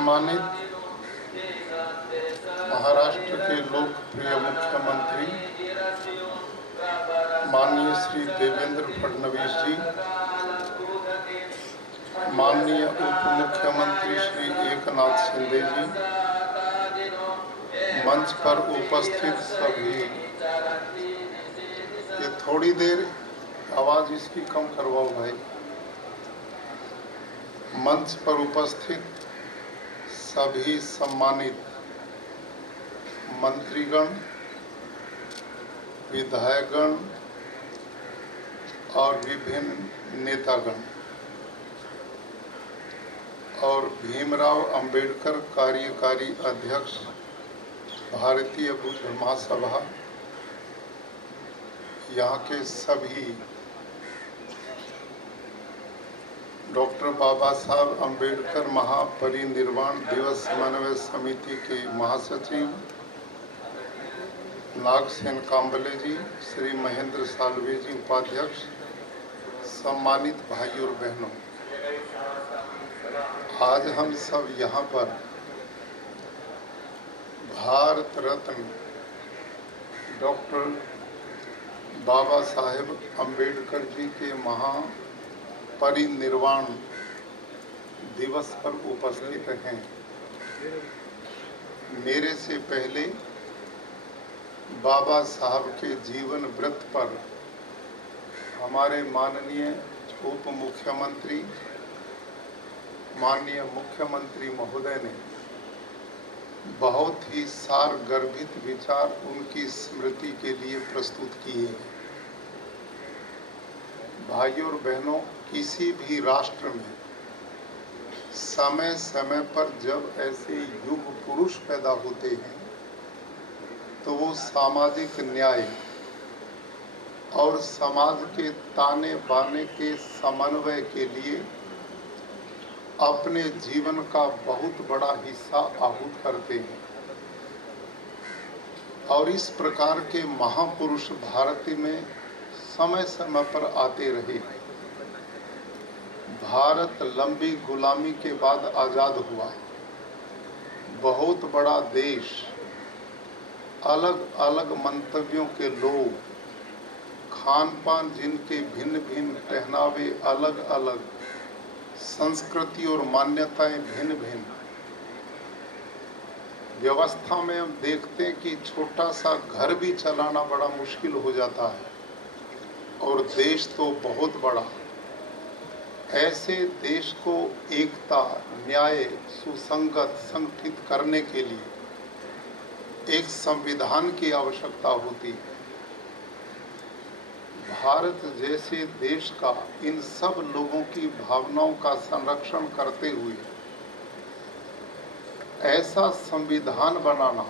सम्मानित महाराष्ट्र के लोकप्रिय मुख्यमंत्री माननीय श्री देवेंद्र फडणवीस जी, माननीय उप मुख्यमंत्री श्री एकनाथ शिंदे जी, मंच पर उपस्थित सभी, ये थोड़ी देर आवाज इसकी कम करवाओ भाई। मंच पर उपस्थित सभी सम्मानित मंत्रीगण, विधायकगण और विभिन्न नेतागण और भीमराव अंबेडकर कार्यकारी अध्यक्ष भारतीय बुद्ध महासभा, यहाँ के सभी डॉक्टर बाबा साहब अंबेडकर महापरिनिर्वाण दिवस समन्वय समिति के महासचिव नागसेन कांबले जी, श्री महेंद्र सालवे जी उपाध्यक्ष, सम्मानित भाई और बहनों, आज हम सब यहाँ पर भारत रत्न डॉक्टर बाबा साहेब अंबेडकर जी के महापरिनिर्वाण दिवस पर उपस्थित हैं। मेरे से पहले बाबा साहब के जीवन वृत्त पर हमारे माननीय उप मुख्यमंत्री माननीय मुख्यमंत्री महोदय ने बहुत ही सारगर्भित विचार उनकी स्मृति के लिए प्रस्तुत किए हैं। भाइयों और बहनों, किसी भी राष्ट्र में समय समय पर जब ऐसे युग पुरुष पैदा होते हैं तो वो सामाजिक न्याय और समाज के ताने बाने के समन्वय के लिए अपने जीवन का बहुत बड़ा हिस्सा आहूत करते हैं और इस प्रकार के महापुरुष भारत में समय समय पर आते रहे। भारत लंबी गुलामी के बाद आजाद हुआ, बहुत बड़ा देश, अलग अलग मंतव्यों के लोग, खान पान जिनके भिन्न भिन्न, पहनावे अलग अलग, संस्कृति और मान्यताएं भिन्न भिन्न, व्यवस्था में हम देखते हैं कि छोटा सा घर भी चलाना बड़ा मुश्किल हो जाता है और देश तो बहुत बड़ा। ऐसे देश को एकता, न्याय, सुसंगत, संगठित करने के लिए एक संविधान की आवश्यकता होती है। भारत जैसे देश का इन सब लोगों की भावनाओं का संरक्षण करते हुए ऐसा संविधान बनाना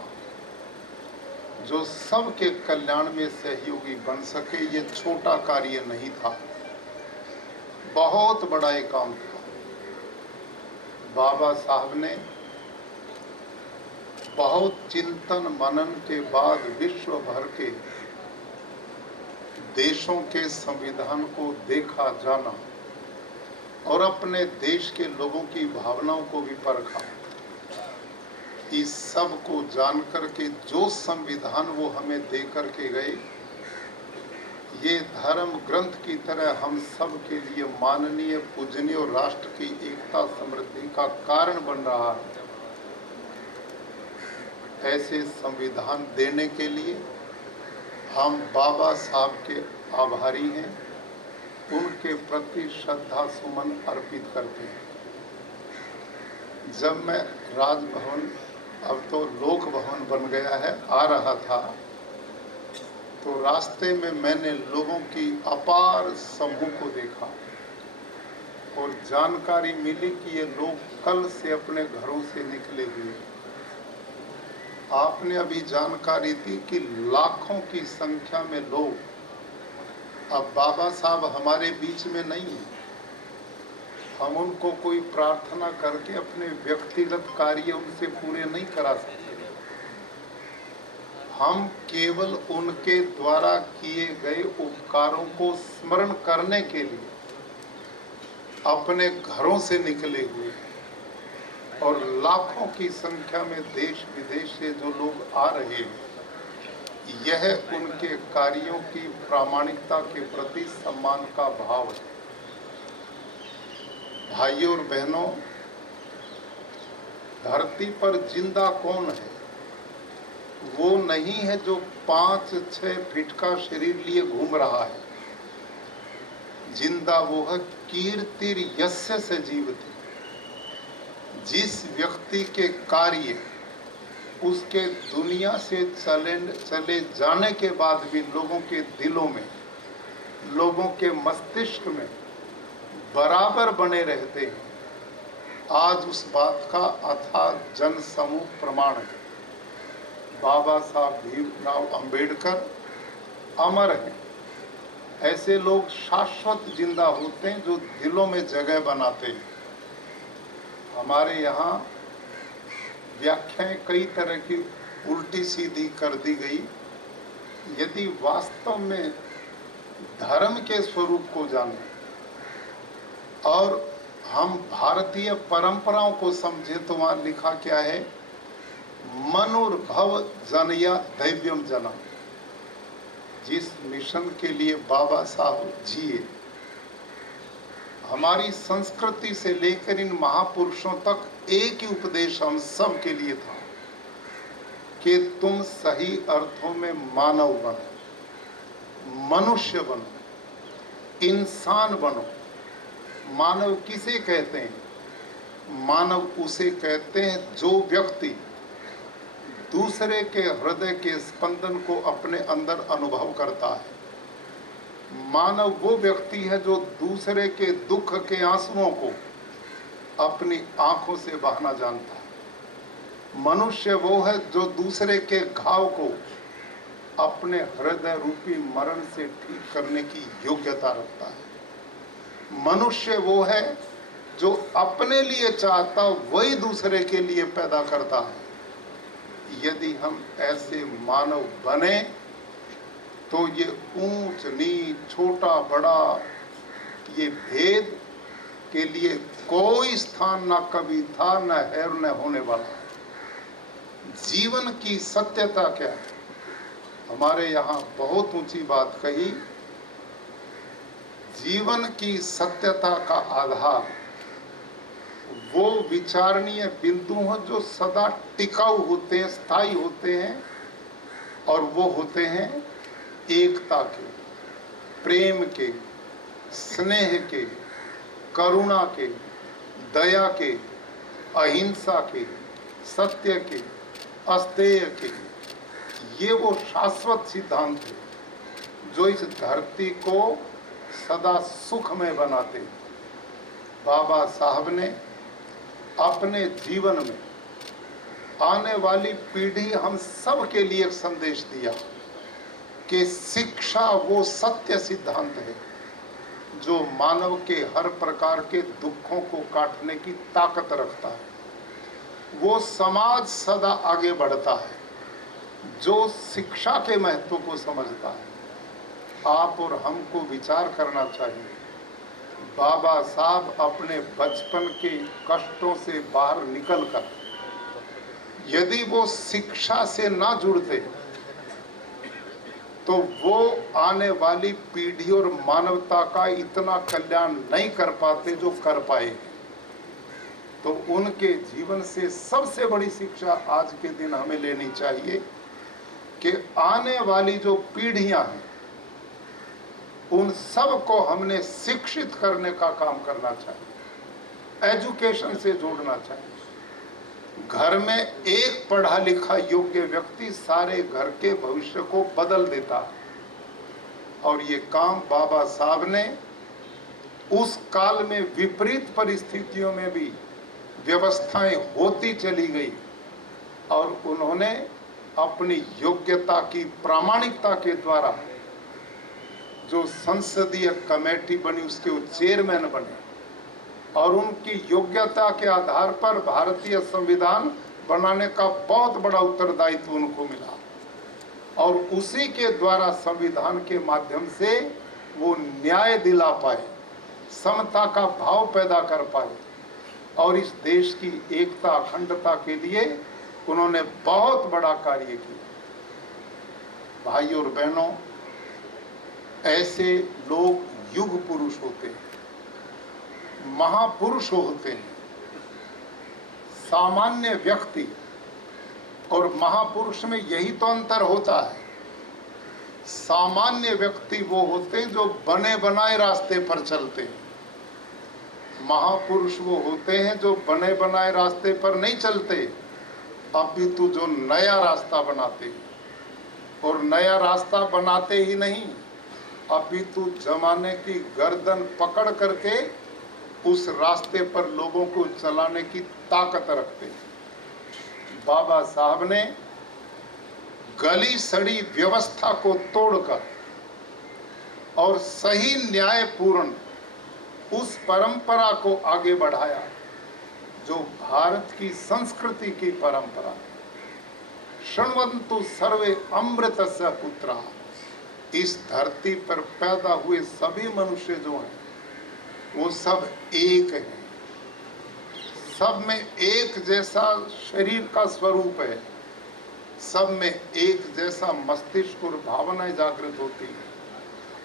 जो सबके कल्याण में सहयोगी बन सके, ये छोटा कार्य नहीं था, बहुत बड़ा एक काम था। बाबा साहब ने बहुत चिंतन मनन के बाद विश्व भर के देशों के संविधान को देखा, जाना और अपने देश के लोगों की भावनाओं को भी परखा। इस सब को जानकर के जो संविधान वो हमें दे करके गए, ये धर्म ग्रंथ की तरह हम सब के लिए माननीय, पूजनीय और राष्ट्र की एकता समृद्धि का कारण बन रहा है। ऐसे संविधान देने के लिए हम बाबा साहब के आभारी हैं, उनके प्रति श्रद्धा सुमन अर्पित करते हैं। जब मैं राजभवन, अब तो लोक भवन बन गया है, आ रहा था तो रास्ते में मैंने लोगों की अपार समूह को देखा और जानकारी मिली कि ये लोग कल से अपने घरों से निकले हुए। आपने अभी जानकारी दी कि लाखों की संख्या में लोग, अब बाबा साहब हमारे बीच में नहीं है, हम उनको कोई प्रार्थना करके अपने व्यक्तिगत कार्य उनसे पूरे नहीं करा सकते। हम केवल उनके द्वारा किए गए उपकारों को स्मरण करने के लिए अपने घरों से निकले हुए हैं। और लाखों की संख्या में देश विदेश से जो लोग आ रहे हैं, यह उनके कार्यों की प्रामाणिकता के प्रति सम्मान का भाव है। भाइयों और बहनों, धरती पर जिंदा कौन है? वो नहीं है जो 5-6 फीट का शरीर लिए घूम रहा है। जिंदा वो है कीर्तिर यस्य से जीवति, जिस व्यक्ति के कार्य उसके दुनिया से चले जाने के बाद भी लोगों के दिलों में, लोगों के मस्तिष्क में बराबर बने रहते हैं। आज उस बात का अथाह जन समूह प्रमाण है। बाबा साहब भीमराव अंबेडकर अमर हैं। ऐसे लोग शाश्वत जिंदा होते हैं जो दिलों में जगह बनाते हैं। हमारे यहाँ व्याख्याएं कई तरह की उल्टी सीधी कर दी गई। यदि वास्तव में धर्म के स्वरूप को जाने और हम भारतीय परंपराओं को समझे तो वहाँ लिखा क्या है? मनुर्भव जनया दैव्यम जनम। जिस मिशन के लिए बाबा साहब जिए, हमारी संस्कृति से लेकर इन महापुरुषों तक एक ही उपदेश हम सब के लिए था कि तुम सही अर्थों में मानव बनो, मनुष्य बनो, इंसान बनो। मानव किसे कहते हैं? मानव उसे कहते हैं जो व्यक्ति दूसरे के हृदय के स्पंदन को अपने अंदर अनुभव करता है। मानव वो व्यक्ति है जो दूसरे के दुख के आंसुओं को अपनी आंखों से बहाना जानता है। मनुष्य वो है जो दूसरे के घाव को अपने हृदय रूपी मरण से ठीक करने की योग्यता रखता है। मनुष्य वो है जो अपने लिए चाहता वही दूसरे के लिए पैदा करता है। यदि हम ऐसे मानव बने तो ये ऊंच नीच, छोटा बड़ा, ये भेद के लिए कोई स्थान ना कभी था, न है और न होने वाला। जीवन की सत्यता क्या है? हमारे यहाँ बहुत ऊंची बात कही। जीवन की सत्यता का आधार वो विचारणीय बिंदु हैं जो सदा टिकाऊ होते हैं, स्थायी होते हैं, और वो होते हैं एकता के, प्रेम के, स्नेह के, करुणा के, दया के, अहिंसा के, सत्य के, अस्तेय के। ये वो शाश्वत सिद्धांत है जो इस धरती को सदा सुखमय बनाते हैं। बाबा साहब ने अपने जीवन में आने वाली पीढ़ी हम सब के लिए एक संदेश दिया कि शिक्षा वो सत्य सिद्धांत है जो मानव के हर प्रकार के दुखों को काटने की ताकत रखता है। वो समाज सदा आगे बढ़ता है जो शिक्षा के महत्व को समझता है। आप और हमको विचार करना चाहिए। बाबा साहब अपने बचपन के कष्टों से बाहर निकलकर यदि वो शिक्षा से ना जुड़ते तो वो आने वाली पीढ़ी और मानवता का इतना कल्याण नहीं कर पाते जो कर पाए। तो उनके जीवन से सबसे बड़ी शिक्षा आज के दिन हमें लेनी चाहिए कि आने वाली जो पीढ़ियां हैं उन सब को हमने शिक्षित करने का काम करना चाहिए, एजुकेशन से जोड़ना चाहिए। घर में एक पढ़ा लिखा योग्य व्यक्ति सारे घर के भविष्य को बदल देता है। और ये काम बाबा साहब ने उस काल में विपरीत परिस्थितियों में भी व्यवस्थाएं होती चली गई और उन्होंने अपनी योग्यता की प्रामाणिकता के द्वारा जो संसदीय कमेटी बनी उसके वो चेयरमैन बने और उनकी योग्यता के आधार पर भारतीय संविधान बनाने का बहुत बड़ा उत्तरदायित्व उनको मिला और उसी के द्वारा संविधान के माध्यम से वो न्याय दिला पाए, समता का भाव पैदा कर पाए और इस देश की एकता अखंडता के लिए उन्होंने बहुत बड़ा कार्य किया। भाई और बहनों, ऐसे लोग युग पुरुष होते हैं, महापुरुष होते हैं। सामान्य व्यक्ति और महापुरुष में यही तो अंतर होता है। सामान्य व्यक्ति वो होते हैं जो बने बनाए रास्ते पर चलते हैं। महापुरुष वो होते हैं जो बने बनाए रास्ते पर नहीं चलते, अपितु जो नया रास्ता बनाते हैं। और नया रास्ता बनाते ही नहीं, अपितु जमाने की गर्दन पकड़ करके उस रास्ते पर लोगों को चलाने की ताकत रखते हैं। बाबा साहब ने गली सड़ी व्यवस्था को तोड़कर और सही न्यायपूर्ण उस परंपरा को आगे बढ़ाया जो भारत की संस्कृति की परंपरा है। शृण्वन्तु सर्वे अमृतस्य पुत्राः। इस धरती पर पैदा हुए सभी मनुष्य जो हैं वो सब एक हैं। सब में एक जैसा शरीर का स्वरूप है, सब में एक जैसा मस्तिष्क और भावनाएं जागृत होती हैं।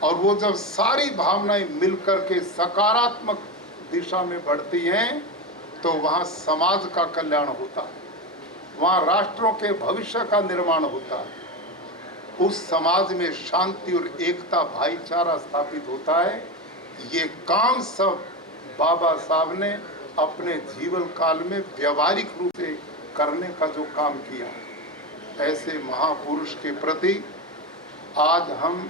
और वो जब सारी भावनाएं मिलकर के सकारात्मक दिशा में बढ़ती हैं तो वहाँ समाज का कल्याण होता है, वहाँ राष्ट्रों के भविष्य का निर्माण होता है। उस समाज में शांति और एकता, भाईचारा स्थापित होता है। ये काम सब बाबा साहब ने अपने जीवन काल में व्यवहारिक रूप से करने का जो काम किया, ऐसे महापुरुष के प्रति आज हम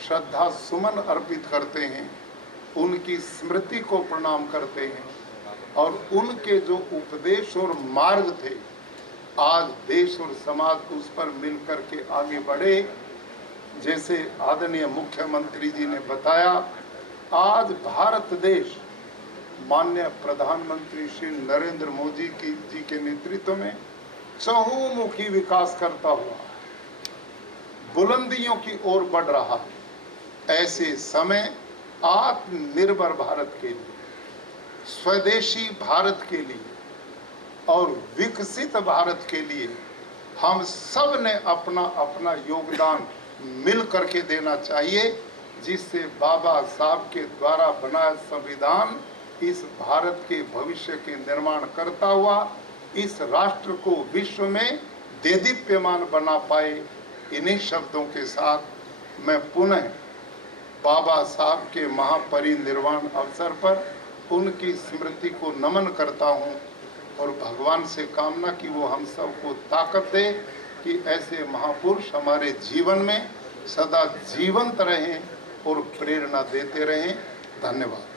श्रद्धा सुमन अर्पित करते हैं, उनकी स्मृति को प्रणाम करते हैं और उनके जो उपदेश और मार्ग थे, आज देश और समाज उस पर मिलकर के आगे बढ़े। जैसे आदरणीय मुख्यमंत्री जी ने बताया, आज भारत देश माननीय प्रधानमंत्री श्री नरेंद्र मोदी जी के नेतृत्व में चहुमुखी विकास करता हुआ बुलंदियों की ओर बढ़ रहा है। ऐसे समय आत्मनिर्भर भारत के लिए, स्वदेशी भारत के लिए और विकसित भारत के लिए हम सब ने अपना अपना योगदान मिल करके देना चाहिए, जिससे बाबा साहब के द्वारा बनाया संविधान इस भारत के भविष्य के निर्माण करता हुआ इस राष्ट्र को विश्व में देदीप्यमान बना पाए। इन्हीं शब्दों के साथ मैं पुनः बाबा साहब के महापरिनिर्वाण अवसर पर उनकी स्मृति को नमन करता हूँ और भगवान से कामना कि वो हम सबको ताकत दे कि ऐसे महापुरुष हमारे जीवन में सदा जीवंत रहें और प्रेरणा देते रहें। धन्यवाद।